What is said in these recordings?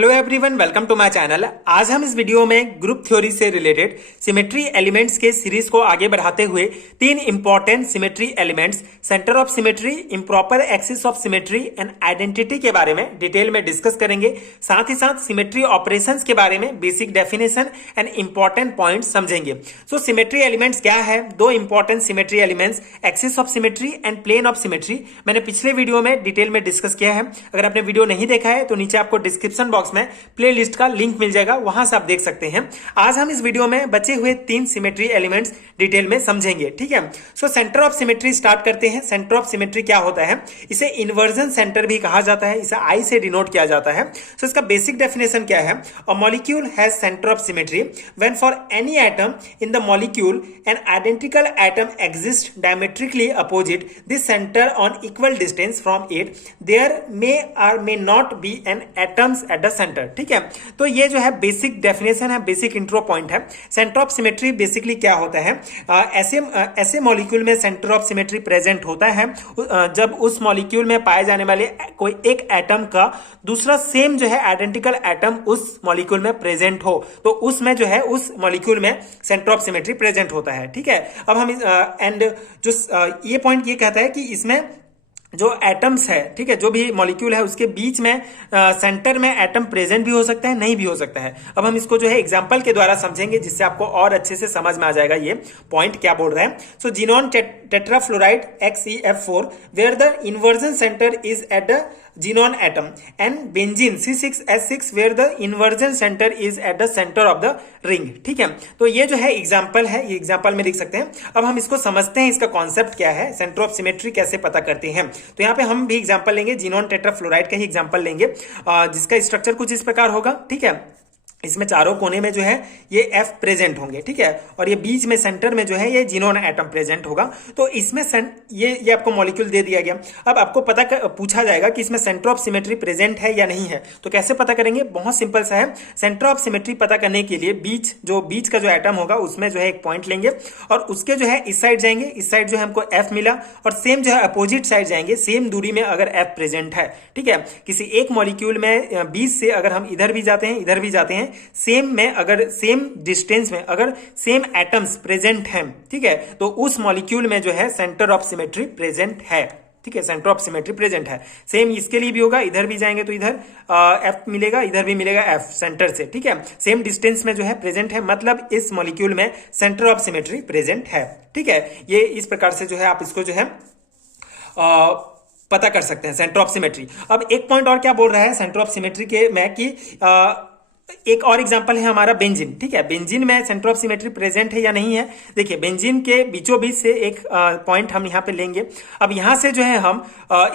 Hello everyone, welcome to my channel. आज हम इस वीडियो में ग्रुप थ्योरी से रिलेटेड सिमेट्री एलिमेंट्स के सीरीज को आगे बढ़ाते हुए तीन important symmetry elements, centre of symmetry, improper axis of symmetry and identity के बारे में डिटेल में डिस्कस करेंगे। साथ ही साथ सिमेट्री ऑपरेशंस के बारे में basic definition and important point समझेंगे। सो सिमेट्री एलिमेंट्स क्या है? दो important symmetry elements, axis of symmetry and plane of symmetry, मैंने पिछले वीडियो में डिटेल में डिस्कस किया है। अगर आपने वीडियो नहीं देखा है तो नीचे आपको डिस्क्रिप्शन बॉक्स में प्लेलिस्ट का लिंक मिल जाएगा, वहां से आप देख सकते हैं। आज हम इस वीडियो में बचे हुए तीन सिमेट्री एलिमेंट्स डिटेल में समझेंगे, ठीक है। So centre of symmetry start करते हैं। सेंटर ऑफ सिमेट्री क्या होता है? इसे इन्वर्जन सेंटर भी कहा जाता है, इसे आई से डिनोट किया जाता है। सो इसका बेसिक डेफिनेशन क्या है? A molecule has centre of symmetry when for any atom in the molecule an identical atom exist diametrically opposite this centre on equal distance from it, there may or may not be an atoms at the centre, ठीक है। तो ये जो है basic definition है, basic intro point है। Centre of symmetry basically क्या होता है? ऐसे मॉलिक्यूल में सेंटर ऑफ सिमेट्री प्रेजेंट होता है जब उस मॉलिक्यूल में पाए जाने वाले कोई एक एटम का दूसरा सेम जो है आइडेंटिकल एटम उस मॉलिक्यूल में प्रेजेंट हो, तो उसमें जो है उस मॉलिक्यूल में सेंटर ऑफ सिमेट्री प्रेजेंट होता है, ठीक है। अब हम ये पॉइंट ये कहता है कि इसमें जो एटम्स है, ठीक है, जो भी मॉलिक्यूल है उसके बीच में सेंटर में एटम प्रेजेंट भी हो सकता है, नहीं भी हो सकता है। अब हम इसको जो है एग्जांपल के द्वारा समझेंगे, जिससे आपको और अच्छे से समझ में आ जाएगा ये पॉइंट क्या बोल रहा है। So xenon tetrafluoride XeF4 where the inversion centre is at the xenon atom and benzene C6H6 where the inversion centre is at the centre of the ring, ठीक है। तो ये जो है एग्जांपल है, ये एग्जांपल में लिख सकते हैं। अब हम इसको समझते हैं, इसका कॉन्सेप्ट क्या है, सेंटर ऑफ सिमेट्री कैसे पता करते हैं। तो यहाँ पे हम भी एग्जांपल लेंगे, जिनोन टेट्राफ्लोराइड का ही एग्जांपल लेंगे, जिसका स्ट्रक्चर कुछ इस प्रकार होगा, ठीक है। इसमें चारों कोने में जो है ये F प्रेजेंट होंगे, ठीक है, और ये बीच में सेंटर में जो है ये जिनोन एटम प्रेजेंट होगा। तो इसमें ये आपको मॉलिक्यूल दे दिया गया। अब आपको पूछा जाएगा कि इसमें सेंटर ऑफ सिमेट्री प्रेजेंट है या नहीं है। तो कैसे पता करेंगे? बहुत सिंपल सा है। सेंटर ऑफ सिमेट्री पता करने के लिए बीच का जो एटम होगा उसमें जो है एक पॉइंट लेंगे और उसके जो है इस साइड जाएंगे, इस साइड जो है हमको F मिला, और सेम जो है अपोजिट साइड जाएंगे, सेम दूरी में अगर F प्रेजेंट है, ठीक है। किसी एक मॉलिक्यूल में बीच से अगर हम इधर भी जाते हैं, इधर भी जाते हैं, सेम में अगर सेम डिस्टेंस में अगर सेम एटम्स प्रेजेंट हैं, ठीक है, तो उस मॉलिक्यूल में जो है सेंटर ऑफ सिमेट्री प्रेजेंट है, ठीक है, सेंटर ऑफ सिमेट्री प्रेजेंट है। सेम इसके लिए भी होगा, इधर भी जाएंगे तो इधर F मिलेगा, इधर भी मिलेगा F सेंटर से, ठीक है। सेम डिस्टेंस में जो है प्रेजेंट है, मतलब इस मॉलिक्यूल में सेंटर ऑफ सिमेट्री प्रेजेंट है, ठीक है। ये इस प्रकार से जो है आप इसको जो है पता कर सकते हैं, सेंटर ऑफ सिमेट्री। अब एक पॉइंट और क्या बोल रहा है सेंटर ऑफ सिमेट्री के में कि एक और एग्जांपल है हमारा बेंजीन, ठीक है। बेंजीन में सेंटर ऑफ सिमेट्री प्रेजेंट है या नहीं है? देखिए, बेंजीन के बीचों बीच से एक पॉइंट हम यहां पे लेंगे। अब यहां से जो है हम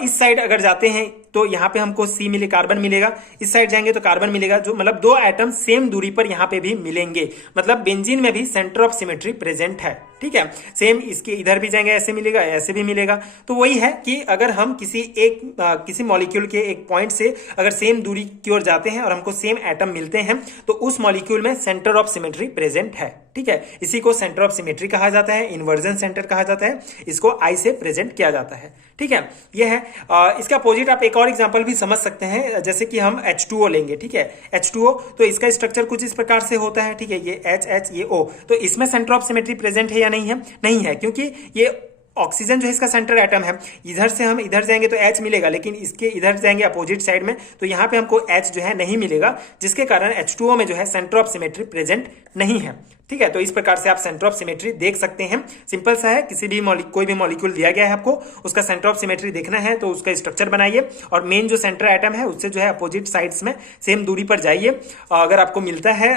इस साइड अगर जाते हैं तो यहाँ पे हमको C मिले, कार्बन मिलेगा, इस साइड जाएंगे तो कार्बन मिलेगा, जो मतलब दो एटम सेम दूरी पर यहाँ पे भी मिलेंगे, मतलब बेंजीन में भी सेंटर ऑफ सिमेट्री प्रेजेंट है, ठीक है। सेम इसके इधर भी जाएंगे, ऐसे मिलेगा, ऐसे भी मिलेगा। तो वही है कि अगर हम किसी मॉलिक्यूल के एक पॉइंट से अगर सेम दूरी की ओर जाते हैं और हमको सेम एटम मिलते हैं तो उस मॉलिक्यूल में सेंटर ऑफ सिमेट्री प्रेजेंट है, ठीक है। इसी को सेंटर ऑफ सिमेट्री कहा जाता है, इन्वर्जन सेंटर कहा जाता है, इसको आई से प्रेजेंट किया जाता है, ठीक है। यह है इसका अपोजिट। आप एक और एग्जांपल भी समझ सकते हैं, जैसे कि हम H2O लेंगे, ठीक है। H2O तो इसका स्ट्रक्चर कुछ इस प्रकार से होता है, ठीक है, ये H ये O। तो इसमें सेंटर ऑफ सिमेट्री प्रेजेंट है या नहीं है? नहीं है, क्योंकि ये ऑक्सीजन जो है इसका सेंटर एटम है। इधर से हम इधर जाएंगे तो H मिलेगा, लेकिन इसके इधर जाएंगे अपोजिट साइड में तो यहाँ पे हमको H जो है नहीं मिलेगा, जिसके कारण H2O में जो है सेंटर ऑफ सिमेट्री प्रेजेंट नहीं है, ठीक है। तो इस प्रकार से आप सेंटर ऑफ सिमेट्री देख सकते हैं। सिंपल सा है, कोई भी मॉलिक्यूल दिया गया है आपको, उसका सेंटर ऑफ सिमेट्री देखना है तो उसका स्ट्रक्चर बनाइए और मेन जो सेंटर एटम है उससे जो है अपोजिट साइड्स में सेम दूरी पर जाइए। अगर आपको मिलता है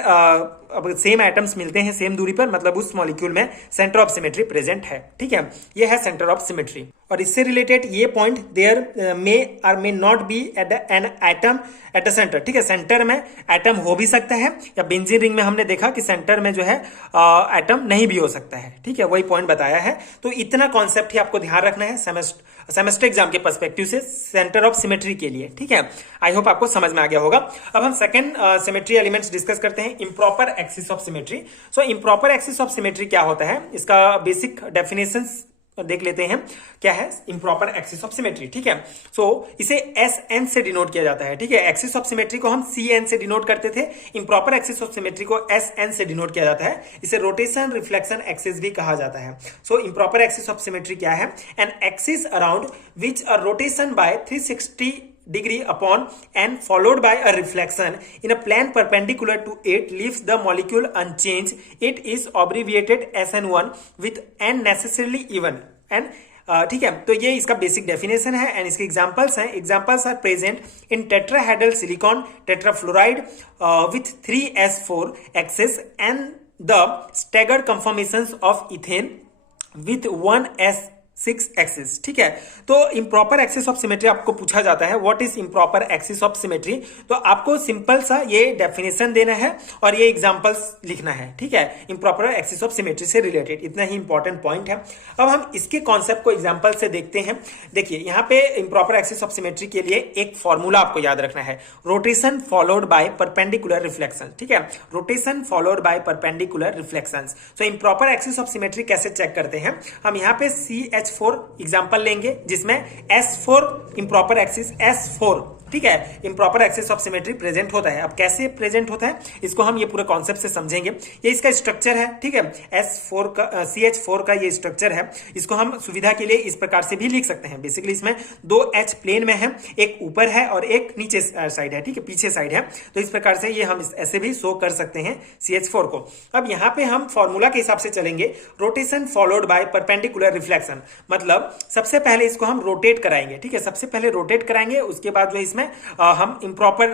अब सेम एटम्स मिलते हैं सेम दूरी पर, मतलब उस मॉलिक्यूल में सेंटर ऑफ सिमेट्री प्रेजेंट है, ठीक है। ये है सेंटर ऑफ सिमेट्री। और इससे रिलेटेड ये पॉइंट, देयर मे और may not be at an atom at the centre, ठीक है। सेंटर में एटम हो भी सकता है, या बेंजीन रिंग में हमने देखा कि सेंटर में जो है एटम नहीं भी हो सकता है, ठीक है, वही पॉइंट बताया है। तो इतना कॉन्सेप्ट ही आपको ध्यान रखना है सेमेस्टर एग्जाम के पर्सपेक्टिव से सेंटर ऑफ सिमेट्री के लिए, ठीक है। आई होप आपको समझ में आ गया होगा। अब हम सेकंड सिमेट्री एलिमेंट्स डिस्कस करते हैं, improper axis of symmetry. So improper axis of symmetry क्या होता है? इसका बेसिक डेफिनेशन देख लेते हैं क्या है इम्प्रॉपर एक्सिस ऑफ सिमेट्री। ठीक है, सो इसे एस एन से डिनोट किया जाता है। ठीक है, एक्सिस ऑफ सिमेट्री को हम सी एन से डिनोट करते थे, इम्प्रॉपर एक्सिस ऑफ सिमेट्री को एस एन से डिनोट किया जाता है। इसे रोटेशन रिफ्लेक्शन एक्सिस भी कहा जाता है। सो इम्प्रॉपर एक्सिस ऑफ सिमेट्री क्या है? An axis around which a rotation bye 360 degree upon and followed by a reflection in a plane perpendicular to it leaves the molecule unchanged. It is abbreviated SN1 with n necessarily even and ठीक है, तो ये इसका basic definition है and इसके examples हैं। Examples are present in tetrahedral silicon tetrafluoride with 3s4 axis and the staggered conformations of ethane with 1s6 axis. ठीक है, तो इम्प्रॉपर एक्सिस ऑफ सिमेट्री आपको पूछा जाता है what is improper axis of symmetry, तो आपको सिंपल सा ये डेफिनेशन देना है और ये एग्जांपल्स लिखना है। ठीक है, इम्प्रॉपर एक्सिस ऑफ सिमेट्री से रिलेटेड इतना ही इंपॉर्टेंट पॉइंट है। अब हम इसके कॉन्सेप्ट को एग्जांपल से देखते हैं। देखिए यहाँ पे इम्प्रॉपर एक्सिस ऑफ सिमेट्री के लिए एक फॉर्मूला आपको याद रखना है, rotation followed by perpendicular reflection. ठीक है, rotation followed by perpendicular reflection. So improper axis of symmetry कैसे चेक करते हैं? हम यहाँ पे CH4 एग्जांपल लेंगे जिसमें S4 इम्प्रॉपर एक्सिस S4, ठीक है, improper axis of symmetry present होता है। अब कैसे प्रेजेंट होता है इसको हम ये पूरे कॉन्सेप्ट से समझेंगे। ये इसका स्ट्रक्चर है। ठीक है, S4 का CH4 का ये स्ट्रक्चर है। इसको हम सुविधा के लिए इस प्रकार से भी लिख सकते हैं। बेसिकली इसमें 2 H प्लेन में है, एक ऊपर है और एक नीचे साइड है। ठीक है, पीछे साइड है, तो इस प्रकार से ये हम ऐसे भी शो कर सकते हैं CH4 को। अब यहाँ पे हम फॉर्मूला के हिसाब से चलेंगे, rotation followed by perpendicular reflection, मतलब सबसे पहले इसको हम रोटेट कराएंगे। ठीक है, सबसे पहले रोटेट कराएंगे, उसके बाद जो है इसमें हम इम्प्रॉपर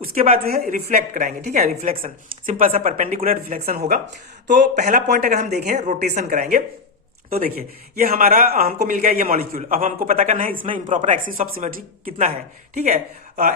उसके बाद जो है रिफ्लेक्ट कराएंगे। ठीक है, रिफ्लेक्शन सिंपल सा परपेंडिकुलर रिफ्लेक्शन होगा। तो पहला पॉइंट अगर हम देखें रोटेशन कराएंगे तो देखिए ये हमारा हमको मिल गया ये मॉलिक्यूल। अब हमको पता करना है इसमें इम्प्रॉपर एक्सिस ऑफ सिमेट्री कितना है। ठीक है,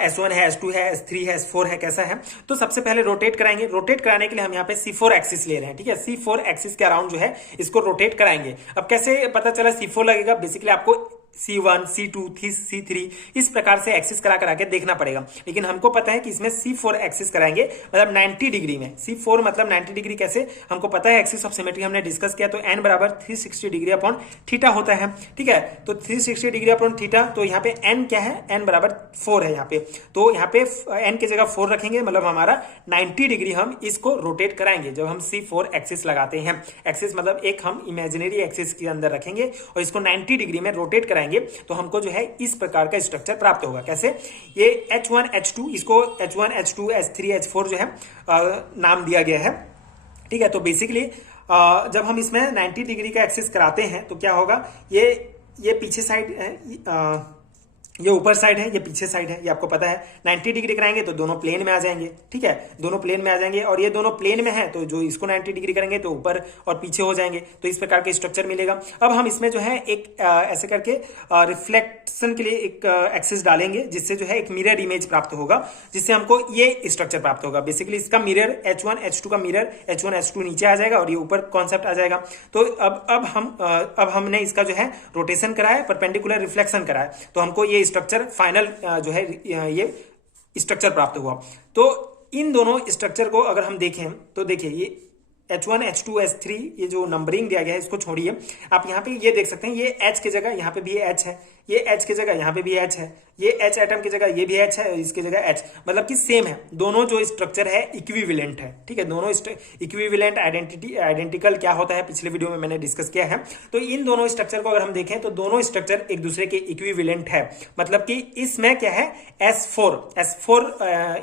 S1 है, S2 है, S3 है, S4 है, कैसा है? तो सबसे पहले रोटेट कराएंगे। रोटेट कराने के लिए हम यहाँ पे C4 एक्सिस ले रहे हैं। ठीक है, C4 एक्सिस के अराउंड जो है इसको रोटेट कराएंगे। अब कैसे पता चला C4 लगेगा? बेसिकली आपको C1, C2, C3 इस प्रकार से एक्सिस करा के देखना पड़ेगा, लेकिन हमको पता है कि इसमें C4 एक्सिस कराएंगे मतलब 90 डिग्री में। C4 मतलब 90 डिग्री कैसे हमको पता है, एक्सिस ऑफ सिमेट्री हमने डिस्कस किया, तो n बराबर 360 डिग्री अपॉन थीटा होता है। ठीक है, तो 360 डिग्री अपॉन थीटा, तो यहाँ पे n क्या है? n बराबर 4 है यहाँ पे, तो यहाँ पे n की जगह 4 रखेंगे, मतलब हमारा 90 डिग्री हम इसको रोटेट कराएंगे जब हम C4 एक्सिस लगाते हैं। एक्सिस मतलब एक हम इमेजिनरी एक्सिस के अंदर रखेंगे और इसको 90 डिग्री में रोटेट कराएंगे, तो हमको जो है इस प्रकार का स्ट्रक्चर प्राप्त होगा। कैसे? ये H1 H2, इसको H1 H2 S3 H4 जो है नाम दिया गया है। ठीक है, तो बेसिकली जब हम इसमें 90 डिग्री का एक्सिस कराते हैं तो क्या होगा, ये पीछे साइड है, ये ऊपर साइड है, ये पीछे साइड है, ये आपको पता है। 90 डिग्री कराएंगे तो दोनों प्लेन में आ जाएंगे। ठीक है, दोनों प्लेन में आ जाएंगे और ये दोनों प्लेन में है तो जो इसको 90 डिग्री करेंगे तो ऊपर और पीछे हो जाएंगे, तो इस प्रकार के स्ट्रक्चर मिलेगा। अब हम इसमें जो है एक ऐसे करके रिफ्लेक्शन के लिए एक एक्सिस डालेंगे जिससे जो है एक मिरर इमेज प्राप्त होगा, जिससे हमको ये स्ट्रक्चर प्राप्त होगा। बेसिकली इसका मिरर H1 H2 का मिरर H1 H2 नीचे आ जाएगा और ये ऊपर कॉन्सेप्ट आ जाएगा। तो अब हमने इसका जो है रोटेशन कराया, परपेंडिकुलर रिफ्लेक्शन कराया, तो हमको ये स्ट्रक्चर फाइनल जो है ये स्ट्रक्चर प्राप्त हुआ। तो इन दोनों स्ट्रक्चर को अगर हम देखें तो देखिए ये H1 H2 S3 ये जो नंबरिंग दिया गया है इसको छोड़िए, आप यहाँ पे ये देख सकते हैं, ये H की जगह यहाँ पे भी H है, ये H की जगह यहाँ पे भी H है, ये H एटम की जगह ये भी H है और इसकी जगह H, मतलब कि सेम है। दोनों जो स्ट्रक्चर है इक्विवेलेंट है। ठीक है, दोनों इक्विवेलेंट आइडेंटिकल क्या होता है पिछले वीडियो में मैंने डिस्कस किया है। तो इन दोनों स्ट्रक्चर को अगर हम देखें तो दोनों स्ट्रक्चर एक दूसरे के इक्विवेलेंट है, मतलब कि इसमें क्या है S4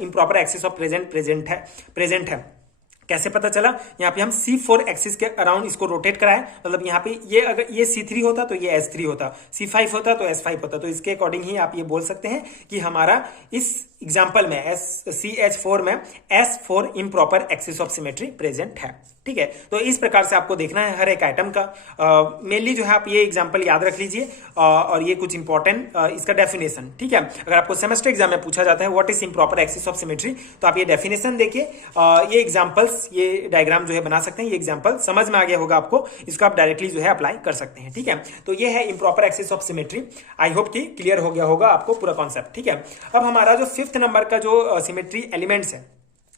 improper axis of present है। कैसे पता चला? यहाँ पे हम C4 एक्सिस के अराउंड इसको रोटेट कराए, मतलब यहाँ पे ये अगर ये C3 होता तो ये S3 होता, C5 होता तो S5 होता, तो इसके अकॉर्डिंग ही आप ये बोल सकते हैं कि हमारा इस एग्जाम्पल में CH4 में S4 improper axis of symmetry present है। ठीक है, तो इस प्रकार से आपको देखना है हर एक आइटम का। मेनली जो है आप ये एग्जांपल याद रख लीजिए और ये कुछ इंपॉर्टेंट इसका डेफिनेशन। ठीक है, अगर आपको सेमेस्टर एग्जाम में पूछा जाता है what is improper axis of symmetry, तो आप ये डेफिनेशन देखिए, ये एग्जांपल्स, ये डायग्राम जो है बना सकते हैं। ये एग्जांपल समझ में आ गया होगा आपको, इसको आप डायरेक्टली जो है अप्लाई कर सकते हैं। ठीक है, तो ये है improper axis of symmetry. I hope कि क्लियर हो गया होगा आपको पूरा कॉन्सेप्ट। ठीक है, अब हमारा जो 5th नंबर का जो सिमेट्री एलिमेंट्स है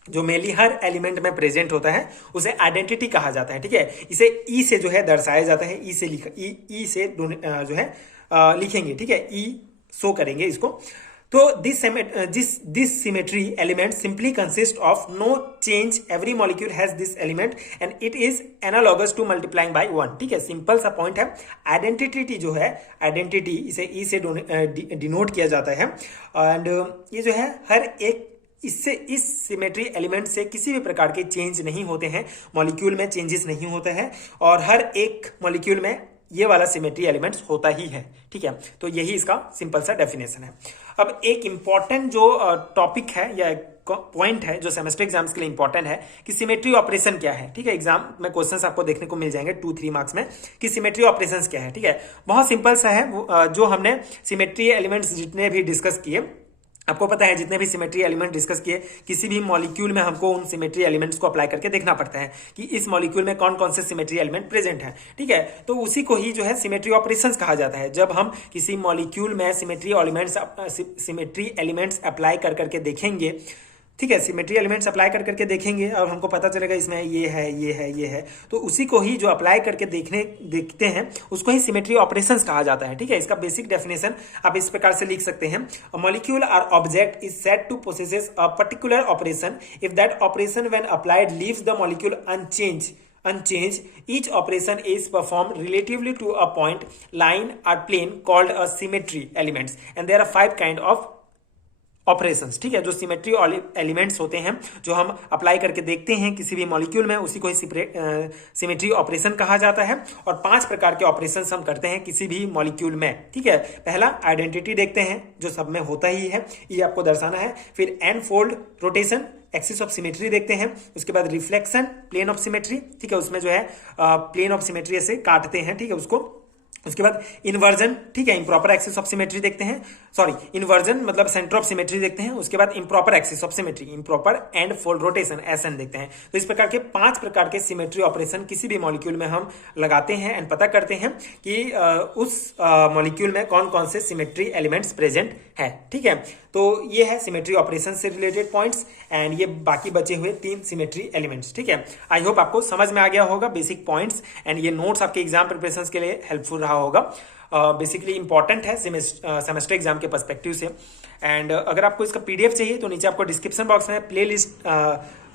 जो मेनली हर एलिमेंट में प्रेजेंट होता है उसे आइडेंटिटी कहा जाता है। ठीक है, इसे ई से जो है दर्शाया जाता है, ई से लिखा ई से जो है लिखेंगे। ठीक है, ई शो करेंगे इसको। तो this symmetry element simply consists of no change, every molecule has this element and it is analogous to multiplying by 1। ठीक है, सिंपल सा पॉइंट है। आइडेंटिटी जो है, आइडेंटिटी इसे ई से डिनोट किया जाता है एंड ये जो है हर एक इससे इस सिमेट्री एलिमेंट से किसी भी प्रकार के चेंज नहीं होते हैं, मॉलिक्यूल में चेंजेस नहीं होते हैं और हर एक मॉलिक्यूल में ये वाला सिमेट्री एलिमेंट्स होता ही है। ठीक है, तो यही इसका सिंपल सा डेफिनेशन है। अब एक इंपॉर्टेंट जो टॉपिक है या पॉइंट है जो सेमेस्टर एग्जाम्स के लिए इंपॉर्टेंट है कि सिमेट्री ऑपरेशन क्या है। ठीक है, एग्जाम में क्वेश्चंस आपको देखने को मिल जाएंगे 2-3 मार्क्स में कि सिमेट्री ऑपरेशंस क्या है। ठीक है, बहुत सिंपल सा है। जो हमने सिमेट्री एलिमेंट्स जितने भी डिस्कस किए, आपको पता है जितने भी सिमेट्री एलिमेंट डिस्कस किए, किसी भी मॉलिक्यूल में हमको उन सिमेट्री एलिमेंट्स को अप्लाई करके देखना पड़ता है कि इस मॉलिक्यूल में कौन कौन से सिमेट्री एलिमेंट प्रेजेंट है। ठीक है, तो उसी को ही जो है सिमेट्री ऑपरेशंस कहा जाता है। जब हम किसी मॉलिक्यूल में सिमेट्री एलिमेंट्स अप्लाई कर करके देखेंगे, ठीक है, सिमेट्री एलिमेंट्स अप्लाई कर करके देखेंगे और हमको पता चलेगा इसमें ये है, ये है, ये है, तो उसी को ही जो अप्लाई करके देखते हैं उसको ही सिमेट्री ऑपरेशंस कहा जाता है। ठीक है, इसका बेसिक डेफिनेशन आप इस प्रकार से लिख सकते हैं, अ मॉलिक्यूल और object is said to possesses a particular operation if that operation when applied leaves the molecule unchanged, each operation is performed relatively to a point, line or plane called a symmetry elements and there are 5 kind of operations. ठीक है, जो symmetry elements होते हैं जो हम apply करके देखते हैं किसी भी मॉलिक्यूल में, उसी को ही सिमेट्री ऑपरेशन कहा जाता है और 5 प्रकार के ऑपरेशंस हम करते हैं किसी भी मॉलिक्यूल में। ठीक है, पहला आइडेंटिटी देखते हैं जो सब में होता ही है, ये आपको दर्शाना है। फिर n fold rotation, axis of symmetry देखते हैं। उसके बाद रिफ्लेक्शन, प्लेन ऑफ सिमेट्री। ठीक है, उसमें जो है प्लेन ऑफ सिमेट्री ऐसे काटते हैं। ठीक है, उसको। उसके बाद इन्वर्जन, ठीक है, इम्प्रॉपर एक्सिस ऑफ सिमेट्री देखते हैं, सॉरी इन्वर्जन मतलब सेंटर ऑफ सिमेट्री देखते हैं। उसके बाद improper axis of symmetry, improper n fold rotation, SN देखते हैं। तो इस प्रकार के 5 प्रकार के सिमेट्री ऑपरेशन किसी भी मॉलिक्यूल में हम लगाते हैं एंड पता करते हैं कि उस मॉलिक्यूल में कौन कौन से सिमेट्री एलिमेंट्स प्रेजेंट है। ठीक है, तो ये है सिमेट्री ऑपरेशन से रिलेटेड पॉइंट्स एंड ये बाकी बचे हुए 3 सिमेट्री एलिमेंट्स। ठीक है, आई होप आपको समझ में आ गया होगा बेसिक पॉइंट्स एंड ये नोट्स आपके एग्जाम प्रिपरेशन के लिए हेल्पफुल रहा होगा। बेसिकली इंपॉर्टेंट है सेमेस्टर एग्जाम के पर्सपेक्टिव से एंड अगर आपको इसका पीडीएफ चाहिए तो नीचे आपको डिस्क्रिप्शन बॉक्स में प्ले लिस्ट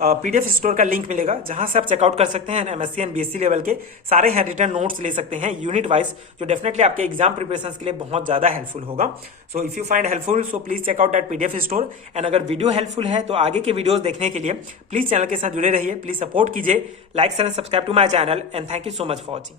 पीडीएफ स्टोर का लिंक मिलेगा जहां से आप चेकआउट कर सकते हैं। एमएससी एंड बीएससी लेवल के सारे हैंड रिटन नोट्स ले सकते हैं यूनिट वाइज, जो डेफिनेटली आपके एग्जाम प्रिपरेशन के लिए बहुत ज्यादा हेल्पफुल होगा। So if you find helpful so please check out that PDF store and अगर वीडियो हेल्पफुल है तो आगे के वीडियोस देखने के लिए प्लीज चैनल के साथ जुड़े रहिए, प्लीज सपोर्ट कीजिए, like share and subscribe to my channel and thank you so much for watching.